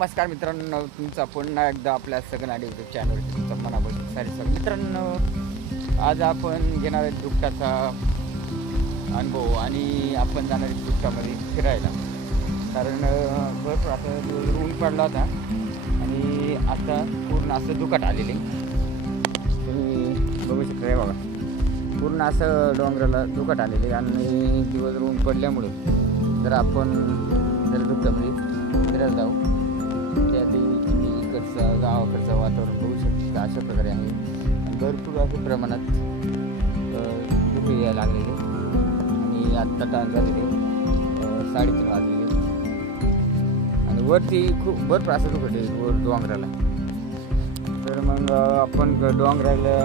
नमस्कार मित्रांनो तुमचा पुन्हा एकदा आपल्या सगन आडी युट्यूब चॅनल तुमचं मनापासून सारी सर मित्रांनो आज आपण घेणार आहे दुःखाचा अनुभव आणि आपण जाणार आहे दुःखामध्ये फिरायला. कारण भरपूर आता ऊन पडला होता आणि आता पूर्ण असं दुखाट आलेले तुम्ही बघू शकता बाबा बघा. पूर्ण असं डोंगराला दुखट आलेले आणि दिवस ऊन पडल्यामुळे जर आपण जर दुःखामध्ये फिरायला जाऊ त्याआधी तुम्ही इकडचं गावाकडचं वातावरण बघू शकता. अशा प्रकारे आहे. भरपूर असं प्रमाणात दुःख यायला लागलेले आणि आत्ता टाइम झालेले साडेतीन वाजलेले आणि वरती खूप भरपूर असं दुखट आहे वर डोंगराला. तर मग आपण डोंगराला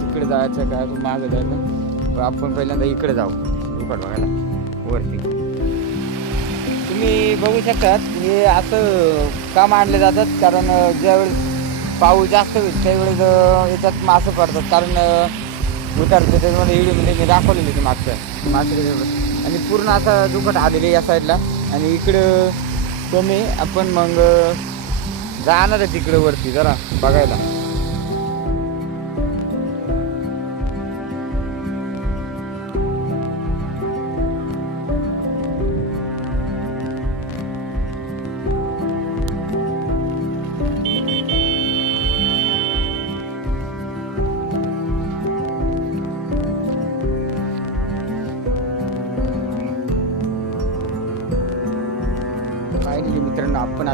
तिकडे जायचं का? मागं जायचं? तर आपण पहिल्यांदा इकडे जाऊ. दुकाट बघायला. वरती. तुम्ही बघू शकतात हे असं का मांडले जातात. कारण ज्यावेळेस पाऊस जास्त होईल त्यावेळेस याच्यात मासे पडतात. कारण अं, उतरते त्याच्यामध्ये व्हिडिओमध्ये म्हणजे मी दाखवलेली होती मागच्या मासे आणि पूर्ण असा दुखट आलेले या साईडला. आणि इकडं कमी आपण मग जाणार आहे तिकडं वरती जरा बघायला.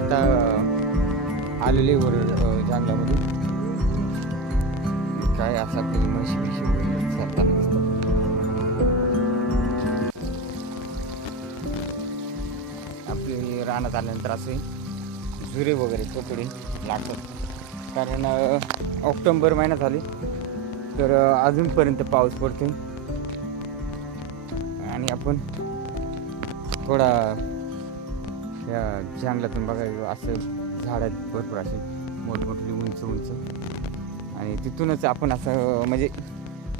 आता आलेले वर जंगलामध्ये काय असा आपली म्हशी विषय वगैरे दिसतात आपली रानात आल्यानंतर असे जुरे वगैरे कपडे लागतात. कारण ऑक्टोंबर महिना झाली तर अजूनपर्यंत पाऊस पडतो आणि आपण थोडा या जंगलातून बघायला असं झाड आहेत भरपूर असे मोठमोठे उंच उंच. आणि तिथूनच आपण असं म्हणजे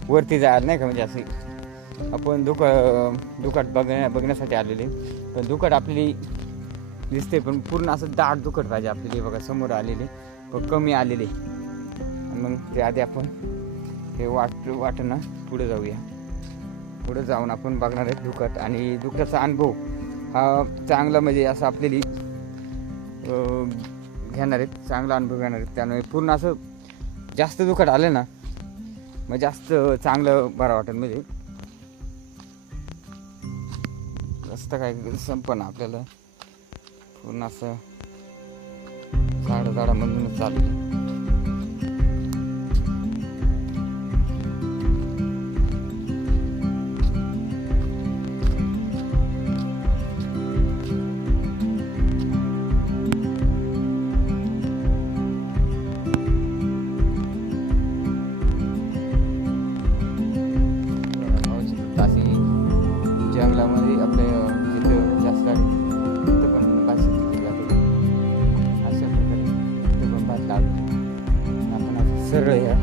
वरती जायला नाही का? म्हणजे असे आपण दुका दुकाट बघण्या बघण्यासाठी आलेले. पण दुकाट आपली दिसते पण पूर्ण असं दाट दुकट पाहिजे आपल्याला हे बघा समोर आलेले पण कमी आलेले. मग ते आधी आपण हे वाट वाटणं पुढे जाऊया. पुढे जाऊन आपण बघणार आहे दुखत आणि दुःखाचा अनुभव. हा चांगला म्हणजे असं आपल्याला घेणार आहेत चांगला अनुभव घेणार आहेत. त्यामुळे पूर्ण असं जास्त दुखत आलं ना मग जास्त चांगलं बरं वाटेल म्हणजे. रस्ता काय संपना आपल्याला. पूर्ण असं झाडं झाडामधूनच चालू तिथं आपण सरळ ह्या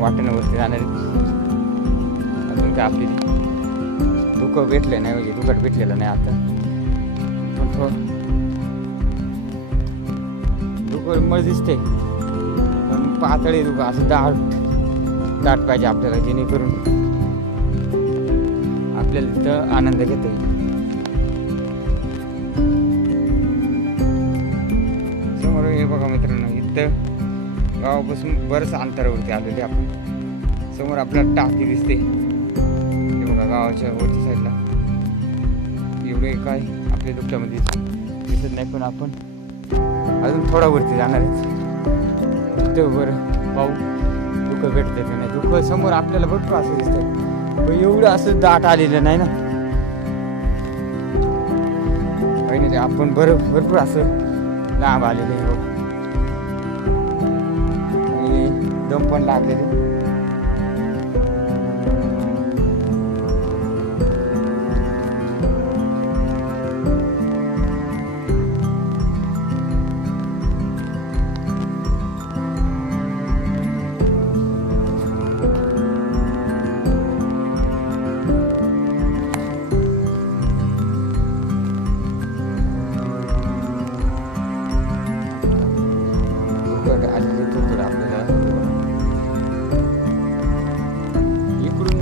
वाटण्यावरती जाणार. अजून काय आपली दुःख भेटलं नाही म्हणजे दुखट भेटलेलं नाही आता. पण थोडं धुकं मळ दिसते. पण पातळी धुकं असं दाट दाट पाहिजे आपल्याला जेणेकरून आपल्याला तिथं आनंद घेता येईल. समोर हे बघा मित्रांनो. इथं गावापासून बरंच अंतरावरती आलेले आपण. समोर आपल्याला टाकी दिसते. हे बघा गावाच्या वरच्या साईडला. एवढे काय आपल्या दुःखामध्ये. दिसत नाही पण आपण अजून थोडा वरती जाणार आहे तिथं बरं पाहू दुःख भेटते की नाही? दुःख समोर आपल्याला भरपूर असं दिसतं पण एवढं असं दाट आलेलं नाही ना. काही नाही ते आपण बरं भरपूर असं लांब आलेलं आहे. बघ. आणि दम पण लागलेले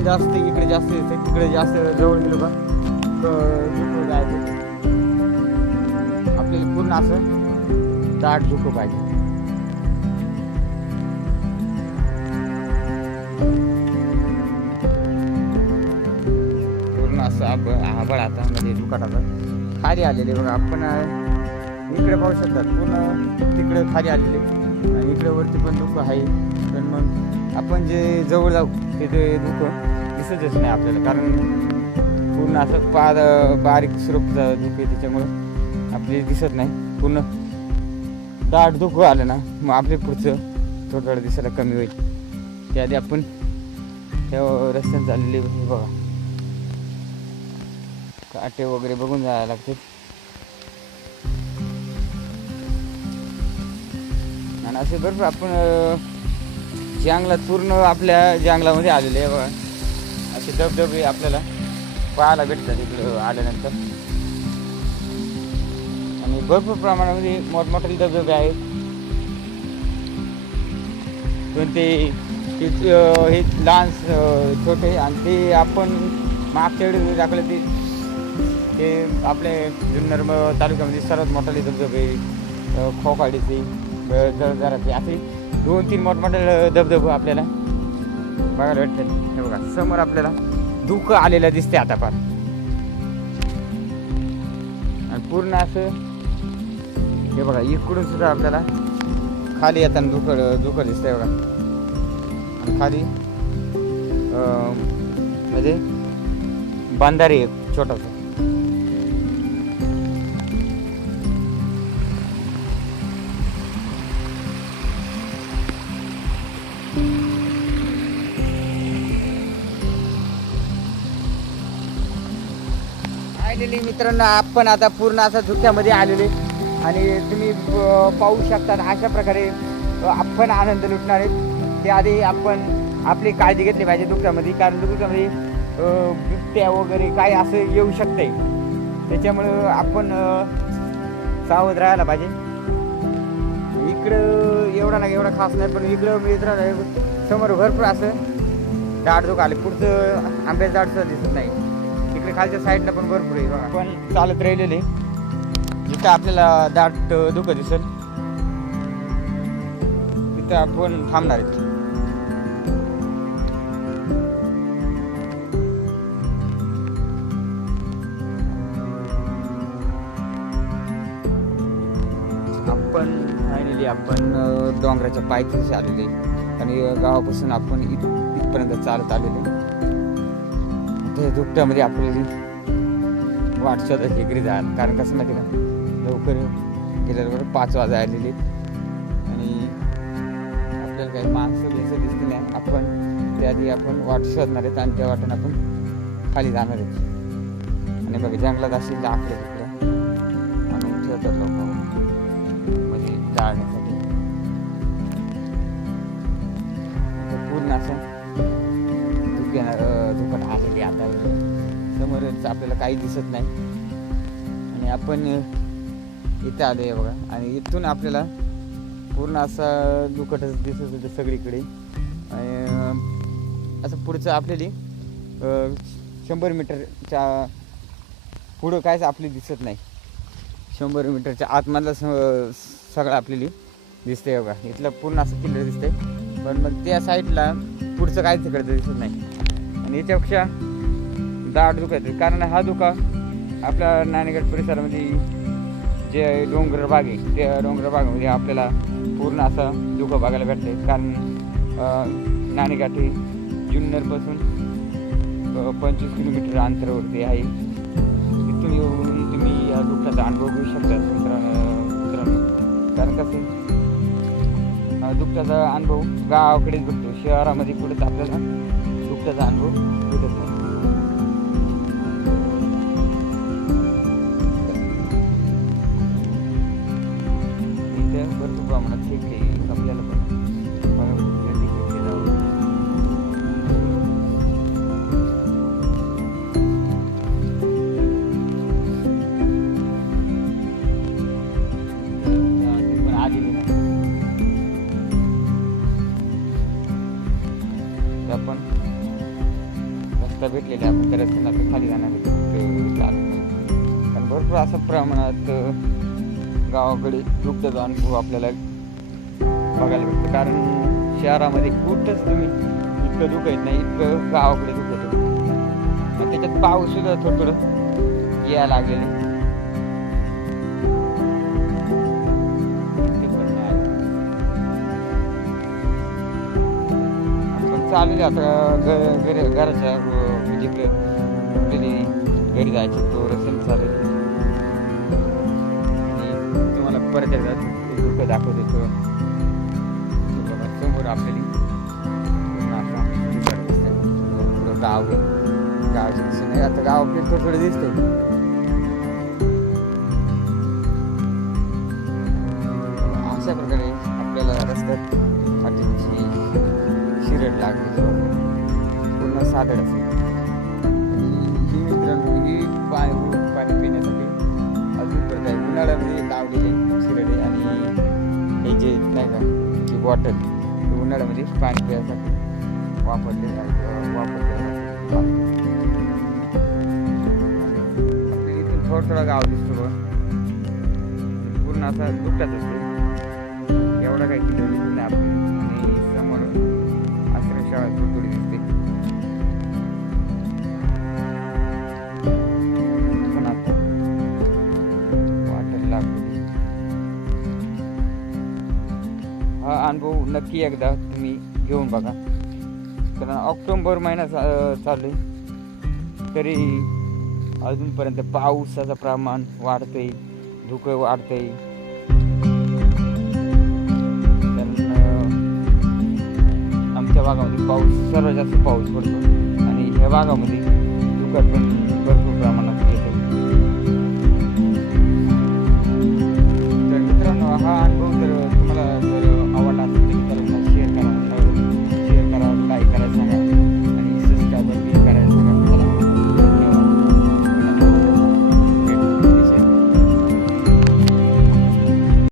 जास्त इकडे जास्त येते तिकडे जास्त जवळ गेलो का? जायचं आपल्याला पूर्ण असं दाट धुकं पाहिजे. पूर्ण असं आब आभाळ आता म्हणजे दुकाटाचा खाली आलेले बघा आपण इकडे पाहू शकतात. पूर्ण तिकडे खाली आलेले. इकडे वरती पण धुकं आहे. पण मग आपण जे जवळ जाऊ तिथे धुकं दिसतच नाही आपल्याला कारण पूर्ण असं पार बारीक स्वरूपचं धुकं त्याच्यामुळं आपले दिसत नाही. पूर्ण दाट धुकं आलं ना मग आपले पुढचं थोडं थोडं दिसायला कमी होईल. त्याआधी आपण त्या रस्त्यात चाललेली बघा. काटे वगैरे बघून जायला लागते. आणि असे बरोबर आपण जंगलात पूर्ण आपल्या जंगलामध्ये आलेले आहे बघा. असे धबधबे आपल्याला पाहायला भेटतात इकडं आल्यानंतर. आणि भरपूर प्रमाणामध्ये मोठमोठे धबधबे आहेत. पण ते हे लहान छोटे आणि ते आपण मागच्या वेळेस दाखवलं ते ते आपले जुन्नर तालुक्यामध्ये सर्वात मोठाले धबधबे खोकाडीचे जळजराचे असे दोन तीन मोठमोठे धबधबे आपल्याला बघायला भेटतात हे बघा समोर आपल्याला धुकं आलेलं दिसते आता फार. आणि पूर्ण असं हे बघा इकडून सुद्धा आपल्याला खाली येताना धुकं धुकं दिसतंय बघा. आणि खाली म्हणजे बांधारी एक छोटासा. आलेले मित्रांनो आपण आता पूर्ण असं धुक्यामध्ये आलेले आणि तुम्ही पाहू शकतात अशा प्रकारे आपण आनंद लुटणार आहेत त्याआधी आपण आपली काळजी घेतली पाहिजे धुक्यामध्ये कारण धुक्यामध्ये बिबट्या वगैरे काय असं येऊ शकते त्याच्यामुळं आपण सावध राहायला पाहिजे. इकडं एवढा ना एवढा खास नाही पण इकडं मित्रांनो समोर भरपूर असं झाड धुकं आले. पुढचं आंब्याचं झाडसुद्धा दिसत नाही. इकडे खालच्या साईडला पण भरपूर आहे बघा. पण चालत राहिलेले. जिथं आपल्याला दाट धुकं दिसेल. तिथं आपण थांबणार आहेत. आपण फायनली आपण डोंगराच्या पायथ्याशी आलेले. आणि गावापासून आपण इत इथपर्यंत चालत आलेले. ते दुपट्यामध्ये आपल्याला वाट शोधत घरी कारण कसं माहिती का? लवकर गेल्याबरोबर पाच वाजा आलेले आणि आपल्याला काही माणसं बिनसं दिसली नाही. आपण त्याआधी आपण वाट शोधणार आहेत आणि त्या वाटेनं आपण खाली जाणार आहेत. आणि बघा जंगलात अशी लाकडे तिकडे आणून ठेवतात लोक. म्हणजे जाळण्यासाठी. पूर्ण असं समोरच आपल्याला काही दिसत नाही. आणि आपण इथं आलो आहे बघा. आणि इथून आपल्याला पूर्ण असा दुखटच दिसत होतं सगळीकडे. आणि असं पुढचं आपल्याला शंभर मीटरच्या पुढं कायच आपली दिसत नाही. शंभर मीटरच्या आतमधला स- सगळं आपल्याला दिसतंय बघा. इथलं पूर्ण असं किल्लर दिसतंय. पण मग त्या साईडला पुढचं काहीच तिकडचं दिसत नाही. आणि याच्यापेक्षा दाट धुका येते. कारण हा धुका आपल्या नाणेगड परिसरामध्ये जे डोंगर भाग आहे त्या डोंगर भागामध्ये आपल्याला पूर्ण असं धुकं बघायला भेटते कारण अं, नाणेघाट हे जुन्नरपासून पंचवीस किलोमीटर अंतरावरती आहे. तिथून येऊन तुम्ही या दुखाचा अनुभव घेऊ शकता मित्रांनो मित्रांनो. कारण कसं आहे, दुःखाचा अनुभव गावाकडेच भेटतो. शहरामध्ये कुठेच आपल्याला दुःखाचा अनुभव भेटत नाही. भरपूर असं प्रमाणात गावाकडे दुग्धचा अनुभव आपल्याला बघायला भेटतं. कारण शहरामध्ये कुठंच तुम्ही इतकं दुःख येत नाही इतकं गावाकडे दुःख येतं त्याच्यात पाऊस सुद्धा थोडं थोडं यायला लागलेले पण चालू आता घ- घरी घराच्या म्हणजे घरी जायचं तो रस्त्याने चालू परत येतात ते दुःख दाखवत होतो बघा समोर आपल्याला पुढं गाव आहे. गावाचे दिसत नाही. आता गाव आपल्याला थोडं थोडं दिसतंय. अशा प्रकारे आपल्याला रस्त्यात पाठीची शिरड लागली. पूर्ण सादड असेल. बॉटल ते उन्हाळ्यामध्ये पाणी पिण्यासाठी वापरले वापरले आपल्या इथून थोडं थोडा गाव दिसतो बघ. पूर्ण असा दुपटाच असतो. एवढा काही किलोमीटर नाही आपली आणि समोर आश्रमशाळा थोडी थोडी दिसते. अनुभव नक्की एकदा तुम्ही घेऊन बघा. कारण ऑक्टोबर महिना चा- चालू आहे. तरी अजूनपर्यंत पावसाचं प्रमाण वाढतंय धुकं वाढतंय. आहे आमच्या भागामध्ये पाऊस सर्वात जास्त पाऊस पडतो. आणि ह्या भागामध्ये धुकं पण भरपूर प्रमाणात